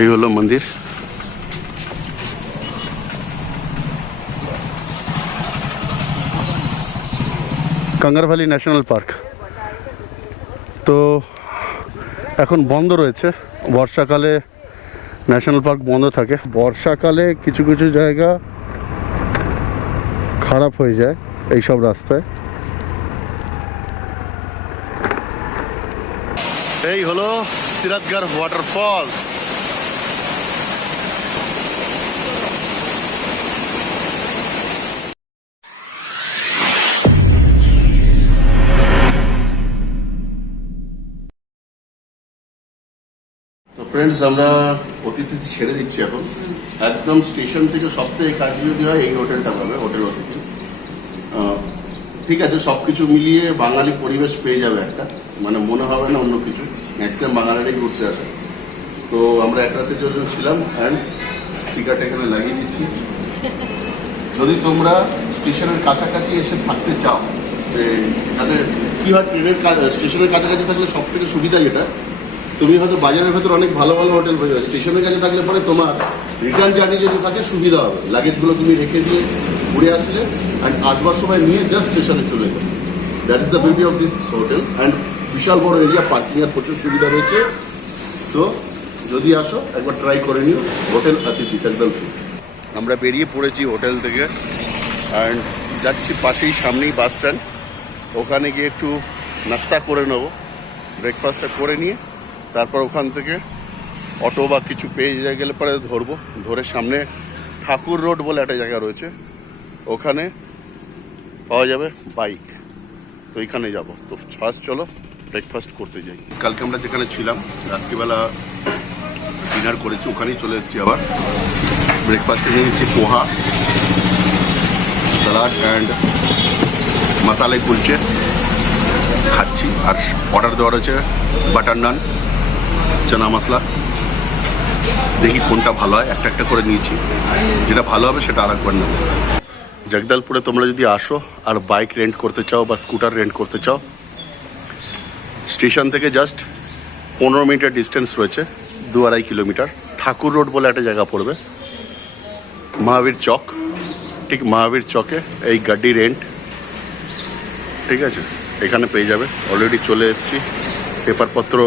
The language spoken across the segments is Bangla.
এই হলো মন্দির। Kanger Valley National Park. তো এখন বন্ধ রয়েছে। বর্ষাকালে ন্যাশনাল পার্ক বন্ধ থাকে। বর্ষাকালে কিছু কিছু জায়গা খারাপ হয়ে যায় এই সব রাস্তায়। এই হলো সিরাজগড় ওয়াটারফল ফ্রেন্ডস আমরা অতিথি ছেড়ে দিচ্ছি এখন। একদম স্টেশন থেকে সব থেকে কাছে যদি হয়, এই হোটেলটা পাবে হোটেল অতিথি। ঠিক আছে সব কিছু মিলিয়ে বাঙালি পরিবেশ পেয়ে যাবে একটা। মানে মনে হবে না অন্য কিছু। ম্যাক্সিমাম বাঙালিরাই ঘুরতে আসে। তো আমরা এক রাতের জন্য ছিলাম অ্যান্ড স্টিকারটা এখানে লাগিয়ে দিচ্ছি। যদি তোমরা স্টেশনের কাছাকাছি এসে থাকতে চাও, যে যাদের কী হয়, ট্রেনের স্টেশনের কাছাকাছি থাকলে সব থেকে সুবিধা যেটা তুমি হয়তো বাজারের ভেতর অনেক ভালো ভালো হোটেল পেয়ে যাবে। স্টেশনের কাছে থাকলে পরে তোমার রিটার্ন জার্নি যদি থাকে, সুবিধা হবে। লাগেজগুলো তুমি রেখে দিয়ে ঘুরে আসলে অ্যান্ড আসবার সময় নিয়ে জাস্ট স্টেশনে চলে যাবে that is the beauty of this hotel and বিশাল বড় এরিয়া পার্কিংয়ের প্রচুর সুবিধা রয়েছে। তো যদি আসো, একবার ট্রাই করে নিও। হোটেল অতিথি জগদলপুর আমরা বেরিয়ে পড়েছি হোটেল থেকে অ্যান্ড যাচ্ছি পাশেই সামনেই বাস স্ট্যান্ড। ওখানে গিয়ে একটু নাস্তা করে নেব। ব্রেকফাস্টটা করে নিয়ে তারপর ওখান থেকে অটো বা কিছু পেয়ে গেলে পরে ধরবো। ধরে সামনে ঠাকুর রোড বলে একটা জায়গা রয়েছে। ওখানে পাওয়া যাবে বাইক। তো এইখানে যাব। তো ফার্স্ট চলো ব্রেকফাস্ট করতে যাই। কালকে আমরা যেখানে ছিলাম, রাত্রিবেলা ডিনার করেছি, ওখানেই চলে এসেছি আবার। ব্রেকফাস্টে নিয়ে নিচ্ছি পোহা স্যালাড অ্যান্ড মশালাই কুলচে খাচ্ছি। আর অর্ডার দেওয়া রয়েছে বাটার নান চানা মশলা দেখি কোনটা ভালো হয়। একটা একটা করে নিয়েছি। যেটা ভালো হবে সেটা আরেকবার নেব। জগদলপুরে তোমরা যদি আসো আর বাইক রেন্ট করতে চাও বা স্কুটার রেন্ট করতে চাও, স্টেশন থেকে জাস্ট পনেরো মিনিটের ডিস্টেন্স রয়েছে, দু আড়াই কিলোমিটার। ঠাকুর রোড বলে একটা জায়গা পড়বে। মহাবীর চক। ঠিক মহাবীর চকে এই গাড়ি রেন্ট। ঠিক আছে? এখানে পেয়ে যাবে। অলরেডি চলে এসেছি। পেপারপত্র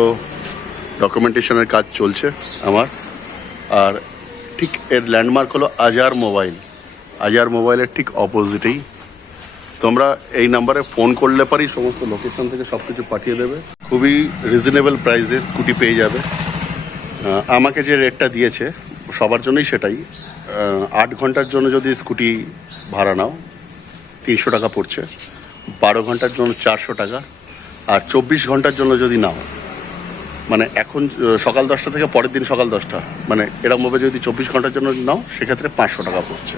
ডকুমেন্টেশনের কাজ চলছে আমার। আর ঠিক এর ল্যান্ডমার্ক হলো আজার মোবাইল আজার মোবাইলের ঠিক অপোজিটেই তোমরা এই নাম্বারে ফোন করলে পারি সমস্ত লোকেশন থেকে সব কিছু পাঠিয়ে দেবে। খুবই রিজনেবল প্রাইসে স্কুটি পেয়ে যাবে। আমাকে যে রেটটা দিয়েছে, সবার জন্যই সেটাই। আট ঘণ্টার জন্য যদি স্কুটি ভাড়া নাও, তিনশো টাকা পড়ছে। বারো ঘণ্টার জন্য চারশো টাকা। আর চব্বিশ ঘণ্টার জন্য যদি নাও মানে এখন আহ, সকাল দশটা থেকে পরের দিন সকাল দশটা মানে এরকমভাবে যদি চব্বিশ ঘন্টার জন্য নাও সেক্ষেত্রে পাঁচশো টাকা পড়ছে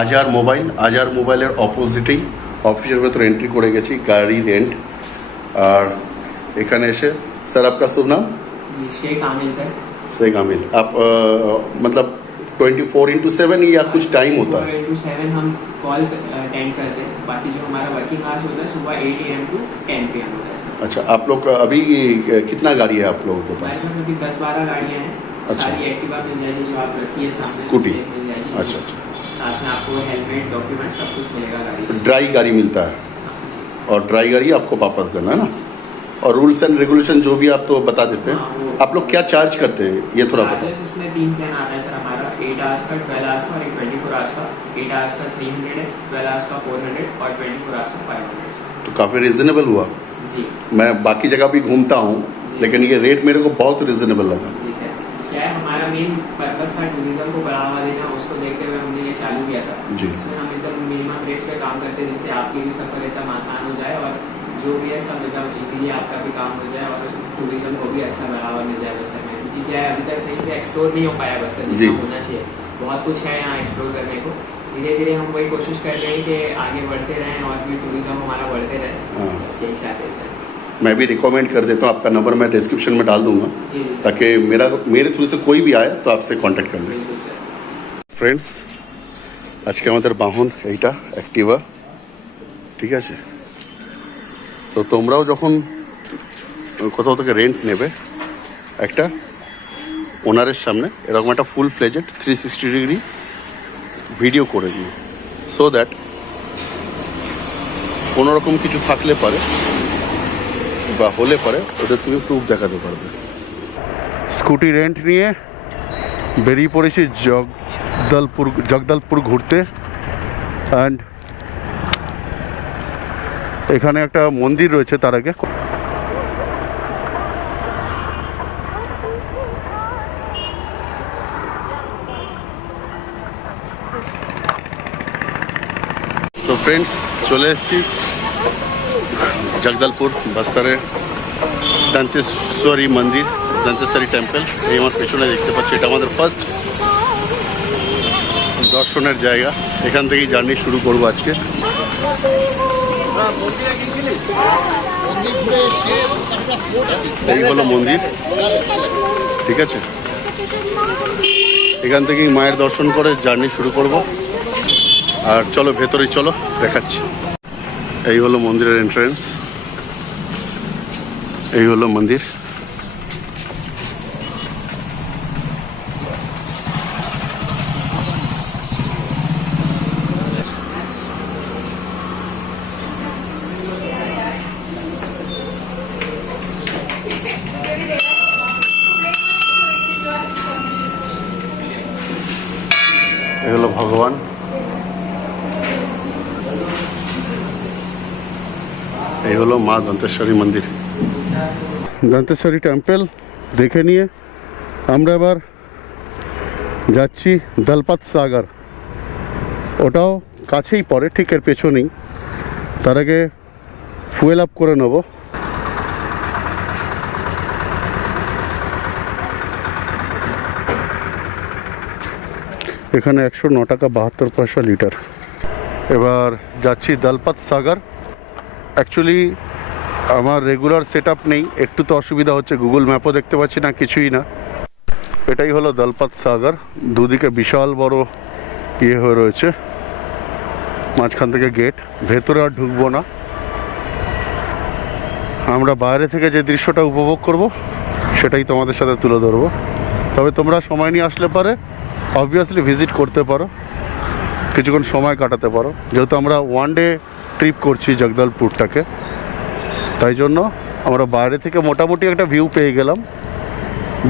আজার মোবাইল আজার মোবাইলের অপোজিটেই অফিসের ভেতরে এন্ট্রি করে গেছি গাড়ি রেন্ট আর এখানে এসে স্যার আপনার শুভ নাম जी शेख आमिर सर शेख आमिर आप अ, मतलब ट्वेंटी फोर इंटू सेवन या कुछ टाइम होता फोर है इंटू सेवन हम कॉल्स अटेंड करते हैं बाकी जो हमारा वर्किंग आवर्स होता है सुबह eight A M to ten P M होता है सर अच्छा आप लोग का अभी कितना गाड़ी है आप लोगों के पास? अभी दस बारह गाड़ियाँ हैं। अच्छा। एक्टिवा मिल जाएगी जो आप रखिए सामने स्कूटी। अच्छा अच्छा। साथ में आपको हेलमेट डॉक्यूमेंट सब कुछ मिलेगा गाड़ी ड्राई गाड़ी मिलता है। और ड्राई गाड़ी आपको वापस देना है ना? और रूल्स एंड रेगुलेशन जो भी आप तो बता देते हैं हाँ, आप लोग क्या चार्ज करते हैं ये थोड़ा बता चार्जेस उसमें तीन प्लान आता है सर हमारा। एट आवर्स का ट्वेल्व आवर्स का और ट्वेंटी फोर आवर्स का। एट आवर्स का थ्री हंड्रेड है ट्वेल्व आवर्स का फोर हंड्रेड और ट्वेंटी फोर आवर्स का फाइव हंड्रेड तो काफ़ी रिजनेबल हुआ। मैं बाकी जगह भी घूमता हूँ लेकिन ये रेट मेरे को बहुत रिजनेबल लगा। जी क्या है हमारा मेन पर्पस था टूरिज़्म को बढ़ावा देना उसको देखते हुए हमने ये चालू किया था। जी। इसमें हम एकदम मिनिमम रेट्स पे काम करते हैं जिससे आपकी भी सफ़र एकदम आसान हो जाए और जो भी है सब एकदम इजीली आपका भी काम हो जाए और टूरिज़्म को भी अच्छा बढ़ावा मिल जाए बस्तर में। क्योंकि क्या है अभी तक सही से एक्सप्लोर नहीं हो पाया बस्तर जी। जितना होना चाहिए। बहुत कुछ है यहाँ एक्सप्लोर करने को। धीरे धीरे हम वही कोशिश कर रहे हैं कि आगे बढ़ते रहें और भी टूरिज्म हमारा बढ़ते रहे हाँ। बस यही चाहते हैं सर मैं भी रिकमेंड कर देता हूँ आपका नंबर मैं डिस्क्रिप्शन में डाल दूंगा जी जी ताकि मेरा मेरे थ्रू से कोई भी आए तो आपसे कांटेक्ट कर ले बिल्कुल सर ফ্রেন্ডস আজকে আমাদের বাহন এইটা অ্যাক্টিভা ঠিক আছে তো তোমরাও যখন কোথাও থেকে রেন্ট নেবে একটা ওনারের সামনে এরকম একটা full fledged three sixty degree video করে দিই সো দ্যাট কোনোরকম কিছু থাকলে পারে বা হলে পারে ওদের তুমি প্রুফ দেখাতে পারবে। স্কুটি রেন্ট নিয়ে বেরিয়ে পড়েছি জগদলপুর জগদলপুর ঘুরতে। অ্যান্ড এখানে একটা মন্দির রয়েছে তার আগে। ফ্রেন্ডস চলে এসেছি। জগদলপুর বস্তারে দন্তেশ্বরী মন্দির, দন্তেশ্বরী টেম্পল এই আমার পেছনে দেখতে পাচ্ছি, এটা আমাদের ফার্স্ট দর্শনের জায়গা। এখান থেকেই জার্নি শুরু করব আজকে। এই হলো মন্দির। ঠিক আছে? এখান থেকেই মায়ের দর্শন করে জার্নি শুরু করব। আর চলো ভেতরে চলো দেখাচ্ছি। এই হলো মন্দিরের এন্ট্রেন্স এই হলো মন্দির এই হলো ভগবান এই হলো মা দন্তেশ্বরী মন্দির। দন্তেশ্বরী টেম্পল, দেখে নিয়ে আমরা এবার যাচ্ছি দলপাত সাগর। ওটাও কাছেই পড়ে, ঠিক এর পেছনেই। তার আগে ফুয়েল আপ করে নেব। এখানে একশো ন টাকা বাহাত্তর পয়সা লিটার। এবার যাচ্ছি দলপাত সাগর। অ্যাকচুয়ালি আমার রেগুলার সেট নেই। একটু তো অসুবিধা হচ্ছে গুগল ম্যাপও দেখতে পাচ্ছি না, কিছুই না। এটাই হলো দলপাত সাগর। দুদিকে বিশাল বড় ইয়ে হয়ে রয়েছে। মাঝখান থেকে গেট ভেতরে আর ঢুকবো না। আমরা বাইরে থেকে যে দৃশ্যটা উপভোগ করব, সেটাই তোমাদের সাথে তুলে ধরবো। তবে তোমরা সময় নিয়ে আসলে পারে অবভিয়াসলি ভিজিট করতে পারো। কিছুক্ষণ সময় কাটাতে পারো। যেহেতু আমরা ওয়ান ডে ট্রিপ করছি জগদলপুরটাকে। তাই জন্য আমরা বাইরে থেকে মোটামুটি একটা ভিউ পেয়ে গেলাম।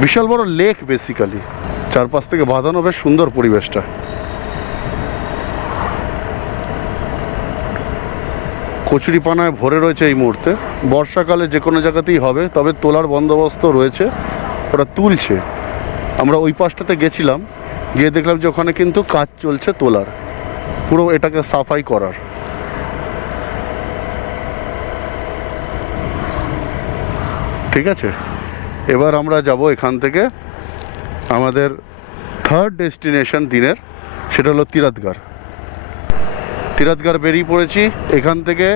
বিশাল বড় লেক বেসিক্যালি চারপাশ থেকে বাঁধানো বেশ সুন্দর পরিবেশটা। কচুরিপানায় ভরে রয়েছে এই মুহূর্তে। বর্ষাকালে যে কোনো জায়গাতেই হবে, তবে তোলার বন্দোবস্ত রয়েছে, ওরা তুলছে। আমরা ওই পাশটাতে গেছিলাম, গিয়ে দেখলাম যে ওখানে কিন্তু কাজ চলছে তোলার। পুরো এটাকে সাফাই করার। ঠিক আছে? এবার আমরা যাব এখান থেকে আমাদের থার্ড ডেস্টিনেশন দিনের, সেটা হলো তিরাতগড় তিরাতগড় বেরিয়ে পড়েছি, এখান থেকে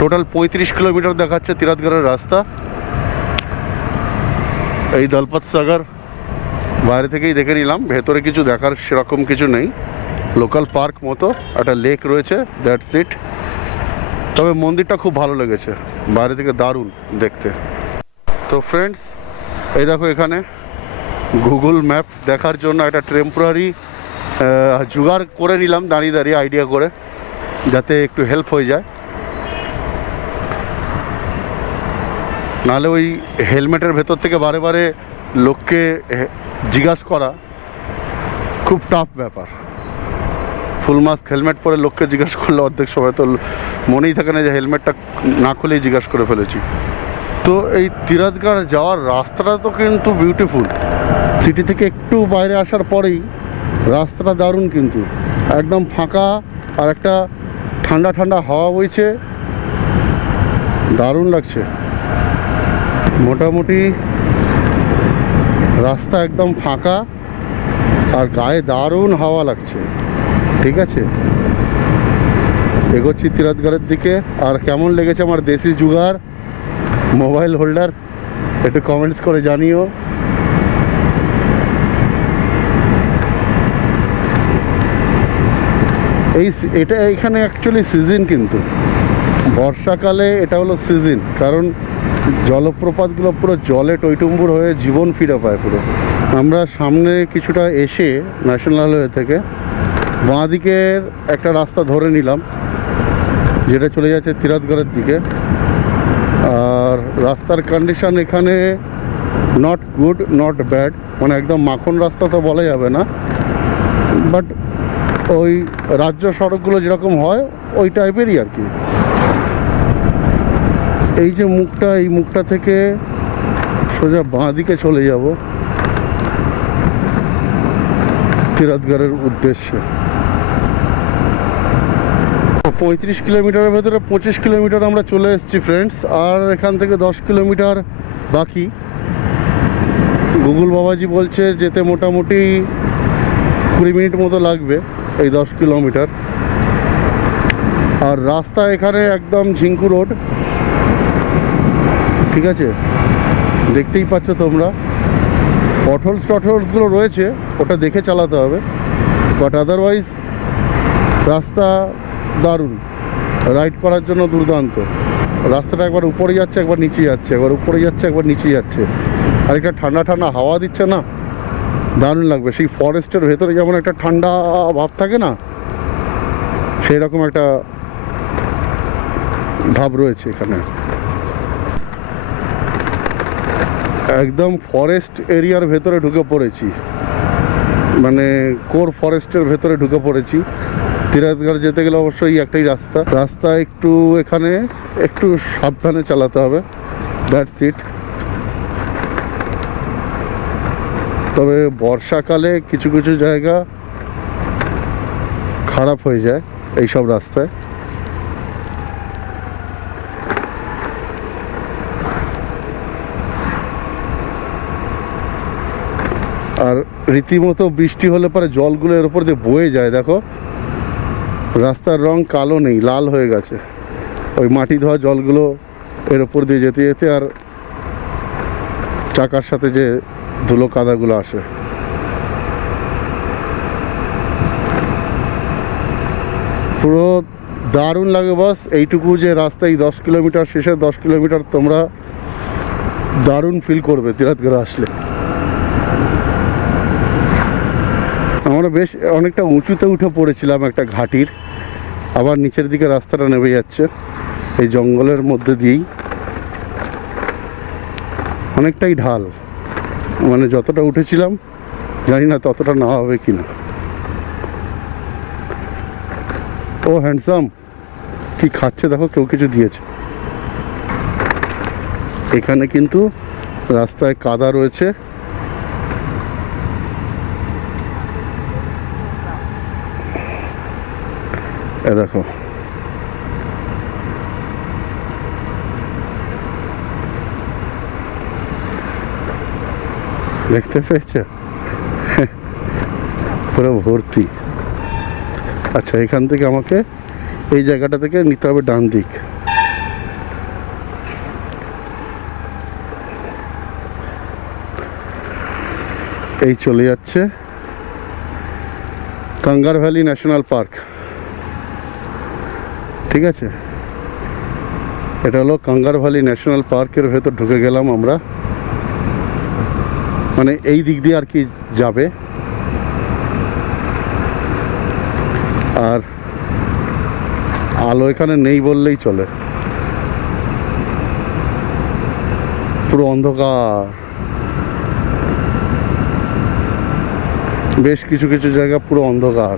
টোটাল পঁয়ত্রিশ কিলোমিটার দেখাচ্ছে তিরাতগড়ের রাস্তা। এই দলপত সাগর, বাইরে থেকেই দেখে নিলাম, ভেতরে কিছু দেখার সেরকম কিছু নেই। লোকাল পার্ক মতো, একটা লেক রয়েছে দ্যাটস ইট তবে মন্দিরটা খুব ভালো লেগেছে, বাইরে থেকে দারুণ দেখতে। তো ফ্রেন্ডস এই দেখো এখানে গুগল ম্যাপ দেখার জন্য একটা টেম্পোরারি জোগাড় করে নিলাম, দাঁড়িয়ে দাঁড়িয়ে আইডিয়া করে, যাতে একটু হেল্প হয়ে যায়। নাহলে ওই হেলমেটের ভেতর থেকে বারে বারে লোককে জিজ্ঞাসা করা খুব টাফ ব্যাপার। ফুল মাস্ক হেলমেট পরে লোককে জিজ্ঞাসা করলে অর্ধেক সময় তো মনেই থাকে না যে হেলমেটটা না খুলেই জিজ্ঞাসা করে ফেলেছি। তো এই তিরাতগড় যাওয়ার রাস্তাটা তো কিন্তু বিউটিফুল সিটি থেকে একটু বাইরে আসার পরেই রাস্তাটা দারুণ কিন্তু। একদম ফাঁকা আর একটা ঠান্ডা ঠান্ডা হাওয়া বইছে। দারুণ লাগছে। মোটামুটি রাস্তা একদম ফাঁকা আর গায়ে দারুণ হাওয়া লাগছে। ঠিক আছে? এগোচ্ছি তিরাতগড়ের দিকে। আর কেমন লেগেছে আমার দেশি জুগার মোবাইল হোল্ডার, একটু কমেন্টস করে জানিও। এই এটা এখানে অ্যাকচুয়ালি সিজন কিন্তু। বর্ষাকালে এটা হলো সিজন কারণ জলপ্রপাতগুলো পুরো জলে টইটুম্বুর হয়ে জীবন ফিরে পায় পুরো। আমরা সামনে কিছুটা এসে ন্যাশনাল হাইওয়ে থেকে বাঁ দিকের একটা রাস্তা ধরে নিলাম, যেটা চলে যাচ্ছে তিরাতগড়ের দিকে। রাস্তার কন্ডিশন এখানে নট গুড নট ব্যাড মানে একদম মাখন রাস্তা তো বলা যাবে না। বাট ওই রাজ্য সড়কগুলো যেরকম হয়, ওই টাইপেরই আর কি। এই যে মুখটা, এই মুখটা থেকে সোজা বাঁ দিকে চলে যাব। তিরাতগড়ের উদ্দেশ্যে। পঁয়ত্রিশ কিলোমিটারের ভেতরে পঁচিশ কিলোমিটার আমরা চলে এসেছি ফ্রেন্ডস আর এখান থেকে দশ কিলোমিটার বাকি। গুগল বাবাজি বলছে যেতে মোটামুটি কুড়ি মিনিট মতো লাগবে এই দশ কিলোমিটার। আর রাস্তা এখানে একদম ঝিঙ্কু রোড। ঠিক আছে? দেখতেই পাচ্ছ তোমরা। পটলস টটলসগুলো রয়েছে, ওটা দেখে চালাতে হবে। বাট আদারওয়াইজ রাস্তা দারুণ। রাইড করার জন্য দুর্দান্ত। রাস্তাটা একবার উপরে যাচ্ছে, একবার নিচে যাচ্ছে, একবার উপরে যাচ্ছে, একবার নিচে যাচ্ছে। আর একটা ঠান্ডা ঠান্ডা হাওয়া দিচ্ছে না? দারুণ লাগবে। সেই ফরেস্টের ভেতরে যেমন একটা ঠান্ডা ভাব থাকে না সেই রকম একটা ভাব রয়েছে এখানে। একদম ফরেস্ট এরিয়ার ভেতরে ঢুকে পড়েছি। মানে কোর ফরেস্টের ভেতরে ঢুকে পড়েছি। তিরাতগড় যেতে গেলে অবশ্যই একটাই রাস্তা। রাস্তা একটু এখানে, একটু সাবধানে চালাতে হবে। দ্যাটস ইট তবে বর্ষাকালে কিছু কিছু জায়গা খারাপ হয়ে যায় এই সব রাস্তায়। আর রীতিমতো বৃষ্টি হলে পরে জলগুলো এর উপর দিয়ে বয়ে যায়, দেখো। রাস্তার রং কালো নেই, লাল হয়ে গেছে। ওই মাটি ধোয়া জলগুলো এর উপর দিয়ে যেতে যেতে আর চাকার সাথে যে ধুলো কাদাগুলো আসে। পুরো দারুণ লাগে বাস, এইটুকু যে রাস্তায় দশ কিলোমিটার, শেষে দশ কিলোমিটার তোমরা দারুণ ফিল করবে তিরাতগড় আসলে। আমরা বেশ অনেকটা উঁচুতে উঠে পড়েছিলাম একটা ঘাটির। আবার নিচের দিকে রাস্তাটা নেমে যাচ্ছে, এই জঙ্গলের মধ্যে দিয়েই। অনেকটাই ঢাল মানে যতটা উঠেছিলাম, জানি না ততটা না হবে কি না ও হ্যান্ডসাম, কি খাচ্ছে দেখো, কেউ কিছু দিয়েছে। এখানে কিন্তু রাস্তায় কাদা রয়েছে। দেখো। দেখতে পেয়েছ? পুরো ভর্তি। আচ্ছা এখান থেকে আমাকে এই জায়গাটা থেকে নিতে হবে ডান দিক। এই চলে যাচ্ছে। Kanger Valley National Park. ঠিক আছে? এটা হলো কাঙ্গার ভ্যালি ন্যাশনাল পার্কের ভেতর ঢুকে গেলাম আমরা। মানে এই দিক দিয়ে আর কি যাবে। আর আলো এখানে নেই বললেই চলে। পুরো অন্ধকার। বেশ কিছু কিছু জায়গা পুরো অন্ধকার।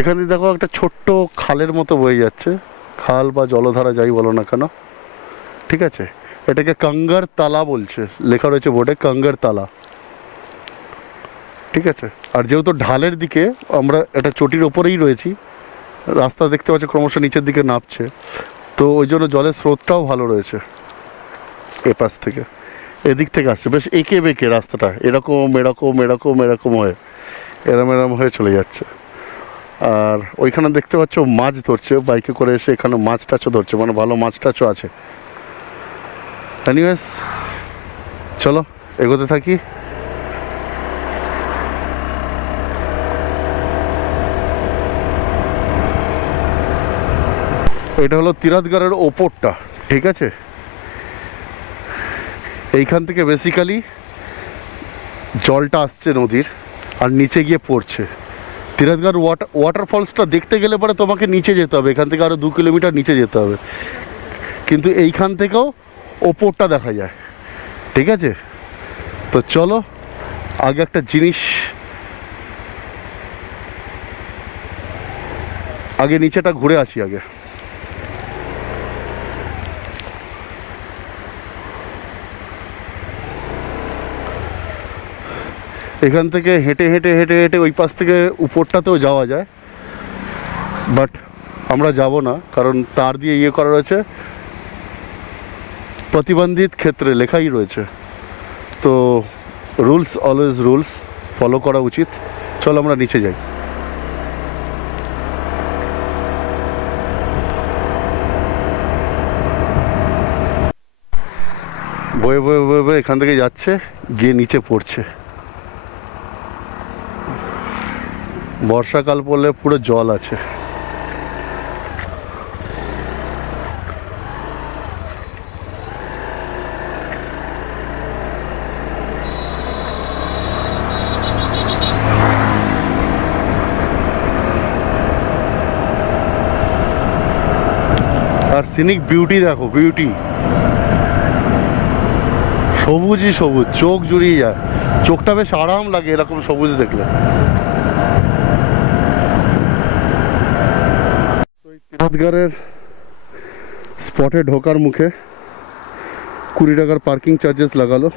এখানে দেখো একটা ছোট্ট খালের মতো বয়ে যাচ্ছে। খাল বা জলধারা যাই বলো না কেন, ঠিক আছে? এটাকে কাঙ্গার তালা বলছে, লেখা রয়েছে বোর্ডে কাঙ্গার তালা। ঠিক আছে? আর যেহেতু ঢালের দিকে আমরা এটা চটির ওপরেই রয়েছি, রাস্তা দেখতে পাচ্ছি ক্রমশ নিচের দিকে নামছে। তো ওই জন্য জলের স্রোতটাও ভালো রয়েছে এ পাশ থেকে। এদিক থেকে আসছে, বেশ এঁকে বেঁকে রাস্তাটা, এরকম এরকম এরকম এরকম হয়ে, এরম এরম হয়ে চলে যাচ্ছে। আর ওইখানে দেখতে পাচ্ছ মাছ ধরছে, বাইকে করে এসে এখানে মাছ টাছও ধরছে মানে ভালো মাছ টাছও আছে। এনিওয়েজ চলো, এগোতে থাকি। এটা হলো তিরাতগড়ের ওপরটা, ঠিক আছে? এইখান থেকে বেসিক্যালি জলটা আসছে নদীর, আর নিচে গিয়ে পড়ছে। তিরাতগড় ওয়াটার ওয়াটারফলসটা দেখতে গেলে পরে তোমাকে নিচে যেতে হবে। এখান থেকে আরও দু কিলোমিটার নিচে যেতে হবে। কিন্তু এইখান থেকেও ওপরটা দেখা যায়। ঠিক আছে? তো চলো, আগে একটা জিনিস, আগে নিচেটা ঘুরে আসি আগে। এখান থেকে হেঁটে হেঁটে হেঁটে হেঁটে ওই পাশ থেকে উপরটাতেও যাওয়া যায়। বাট আমরা যাব না, কারণ তার দিয়ে ইয়ে করা রয়েছে। প্রতিবন্ধিত ক্ষেত্রে লেখাই রয়েছে। তো রুলস অলওয়েজ রুলস, ফলো করা উচিত। চলো আমরা নিচে যাই। বয়ে বয়ে বয়ে বয়ে এখান থেকে যাচ্ছে, গিয়ে নিচে পড়ছে। বর্ষাকাল পড়লে পুরো জল আছে। আর সিনিক বিউটি দেখো বিউটি সবুজই সবুজ, চোখ জুড়িয়ে যায়। চোখটা বেশ আরাম লাগে এরকম সবুজ দেখলে। তিরথগড়ের স্পটে ঢোকার মুখে কুড়ি টাকার পার্কিং চার্জেস লাগালো।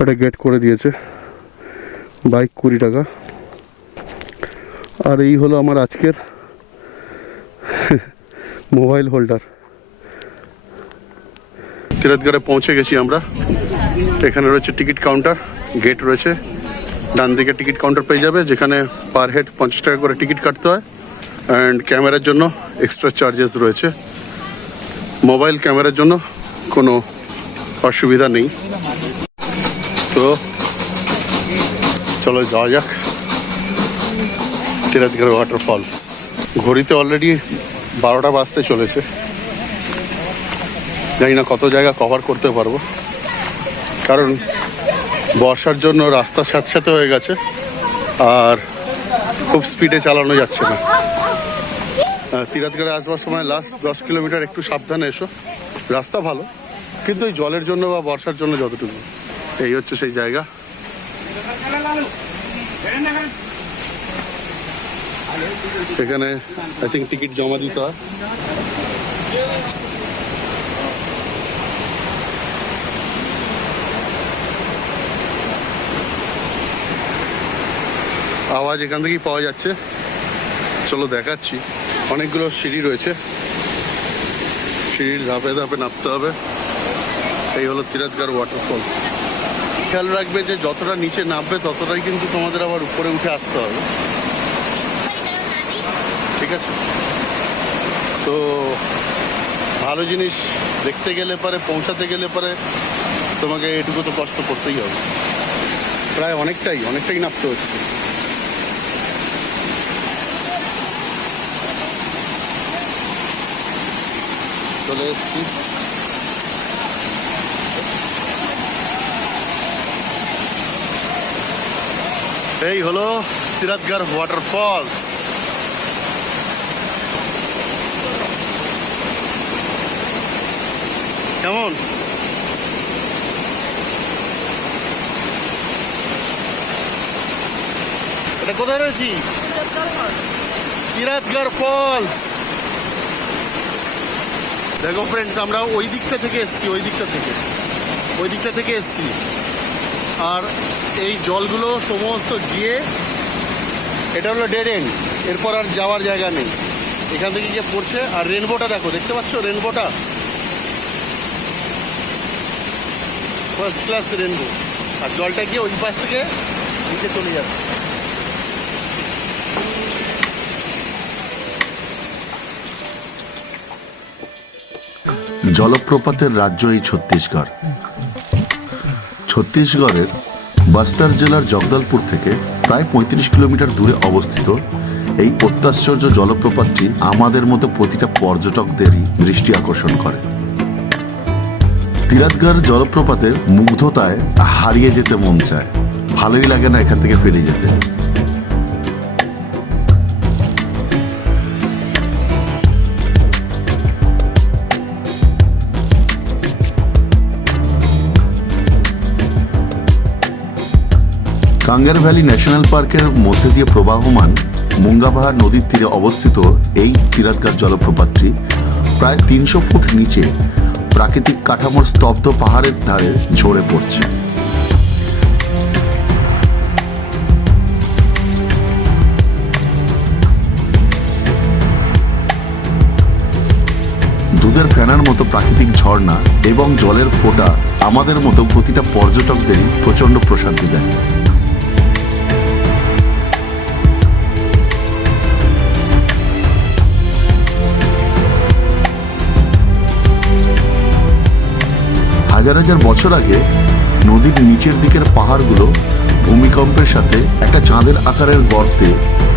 একটা গেট করে দিয়েছে। বাইক কুড়ি টাকা। আর এই হলো আমার আজকের মোবাইল হোল্ডার। তিরথগড়ে পৌঁছে গেছি আমরা। এখানে রয়েছে টিকিট কাউন্টার, গেট রয়েছে। ডান দিকে টিকিট কাউন্টার পেয়ে যাবে, যেখানে পার হেড পঞ্চাশ টাকা করে টিকিট কাটতে হয়। অ্যান্ড ক্যামেরার জন্য এক্সট্রা চার্জেস রয়েছে। মোবাইল ক্যামেরার জন্য কোনো অসুবিধা নেই। তো চলো যাওয়া যাক। তিরথগড় ওয়াটারফলস ঘড়িতে অলরেডি বারোটা বাজতে চলেছে। জানি না কত জায়গা কভার করতে পারব। কারণ বর্ষার জন্য রাস্তা স্যাঁতস্যাঁতে হয়ে গেছে, আর খুব স্পিডে চালানো যাচ্ছে না। তিরাতগড়ে আসবার সময় লাস্ট দশ কিলোমিটার একটু সাবধানে এসো। রাস্তা ভালো, কিন্তু এই জলের জন্য বা বর্ষার জন্য যতটুকু, এই হচ্ছে সেই জায়গা। এখানে আই থিঙ্ক টিকিট জমা দিতে হয়। আওয়াজ এখান থেকেই পাওয়া যাচ্ছে। চলো দেখাচ্ছি। অনেকগুলো সিঁড়ি রয়েছে। সিঁড়ির ধাপে ধাপে নামতে হবে। এই হলো তিরাতগার ওয়াটারফল খেয়াল রাখবে যে যতটা নিচে নামবে ততটাই কিন্তু তোমাদের আবার উপরে উঠে আসতে হবে। ঠিক আছে? তো ভালো জিনিস দেখতে গেলে পরে, পৌঁছাতে গেলে পরে তোমাকে এটুকু তো কষ্ট করতেই হবে। প্রায় অনেকটাই অনেকটাই নামতে হচ্ছে। চলে এসছি। এই হলো সিরাতগড় ওয়াটারফল কেমন? এটা কোথায় রয়েছি? কিরাতগড় ফলস দেখো ফ্রেন্ডস আমরা ওই দিকটা থেকে এসছি, ওই দিকটা থেকে। ওই দিকটা থেকে এসছি। আর এই জলগুলো সমস্ত গিয়ে, এটা হলো ডেড এন্ড এরপর আর যাওয়ার জায়গা নেই। এখান থেকে গিয়ে পড়ছে, আর রেনবোটা দেখো, দেখতে পাচ্ছ রেনবোটা ফার্স্ট ক্লাস রেনবো আর জলটা গিয়ে ওই পাশ থেকে নিচে চলে যাচ্ছে। জলপ্রপাতের রাজ্য এই ছত্তিশগড়। ছত্তিশগড়ের বাস্তার জেলার জগদলপুর থেকে প্রায় পঁয়ত্রিশ কিলোমিটার দূরে অবস্থিত এই অত্যাশ্চর্য জলপ্রপাতটি আমাদের মতো প্রতিটা পর্যটকদেরই দৃষ্টি আকর্ষণ করে। তিরাতগড় জলপ্রপাতের মুগ্ধতায় হারিয়ে যেতে মন চায়। ভালোই লাগে না এখান থেকে ফিরে যেতে। কাঙ্গার ভ্যালি ন্যাশনাল পার্কের মধ্যে দিয়ে প্রবাহমান মুঙ্গাবাহার নদীর তীরে অবস্থিত এই তিরাতগড় জলপ্রপাতটি প্রায় তিনশো ফুট নিচে প্রাকৃতিক কাঠামোর স্তব্ধ পাহাড়ের ধারে ঝরে পড়ছে। দুধের ফেনার মতো প্রাকৃতিক ঝর্ণা এবং জলের ফোঁটা আমাদের মতো প্রতিটা পর্যটকদেরই প্রচণ্ড প্রশান্তি দেয়। হাজার হাজার বছর আগে নদীর নিচের দিকের পাহাড়গুলো ভূমিকম্পের সাথে একটা চাঁদের আকারের গর্তে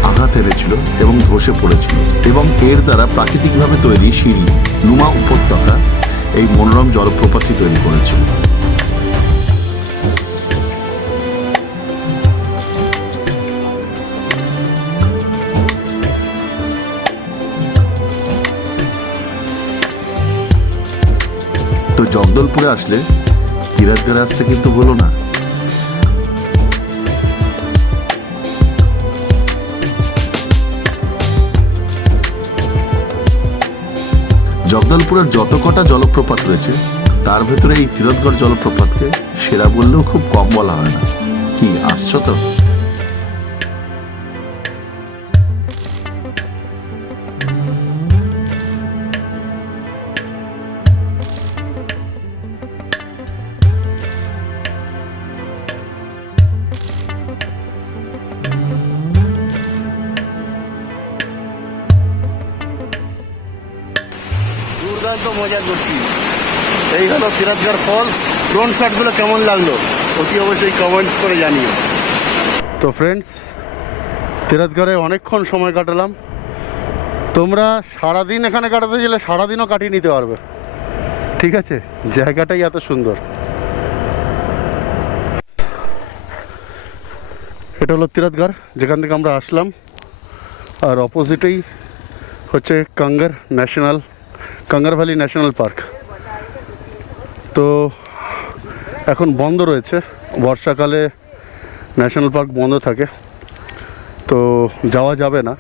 আঘাত এনেছিল এবং ধসে পড়েছিল। এবং এর দ্বারা প্রাকৃতিকভাবে তৈরি সিঁড়ি, নুমা উপত্যকা এই মনোরম জলপ্রপাতটি তৈরি করেছিল। তো জগদলপুরে আসলে তিরাতগড়ে আসতে কিন্তু বলো না। জগদলপুরের যত কটা জলপ্রপাত রয়েছে, তার ভেতরে এই তিরথগড় জলপ্রপাতকে সেরা বললেও খুব কম বলা হয় না। কি আসছো দুর্দান্ত মজা করছি এই হলো তিরাতগড় ফলস। ড্রোন শটগুলো কেমন লাগল? অতি অবশ্যই কমেন্ট করে জানিও। তো ফ্রেন্ডস তিরাতগড়ে অনেকক্ষণ সময় কাটালাম। তোমরা সারাদিন এখানে কাটাতে গেলে সারাদিনও কাটিয়ে নিতে পারবে। ঠিক আছে? জায়গাটাই এত সুন্দর। এটা হলো তিরাতগড় যেখান থেকে আমরা আসলাম। আর অপোজিটেই হচ্ছে Kanger National Kanger Valley National Park. তো এখন বন্ধ রয়েছে। বর্ষাকালে ন্যাশনাল পার্ক বন্ধ থাকে। তো যাওয়া যাবে না।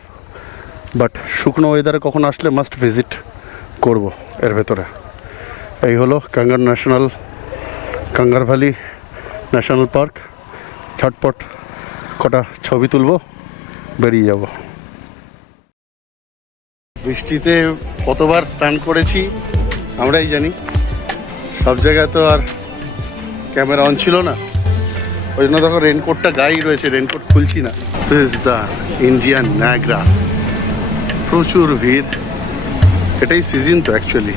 বাট শুকনো ওয়েদারে কখন আসলে মাস্ট ভিজিট করব এর ভেতরে। এই হলো Kanger National Kanger Valley National Park. ঝটপট কটা ছবি তুলব, বেরিয়ে যাব। বৃষ্টিতে কতবার স্নান করেছি, আমরাই জানি। সব জায়গায় তো আর ক্যামেরা অন ছিল না। ওই জন্য দেখো রেনকোটটা গায়েই রয়েছে রেনকোট খুলছি না। দিস দ্য ইন্ডিয়ান ন্যাগরা প্রচুর ভিড়। এটাই সিজন তো অ্যাকচুয়ালি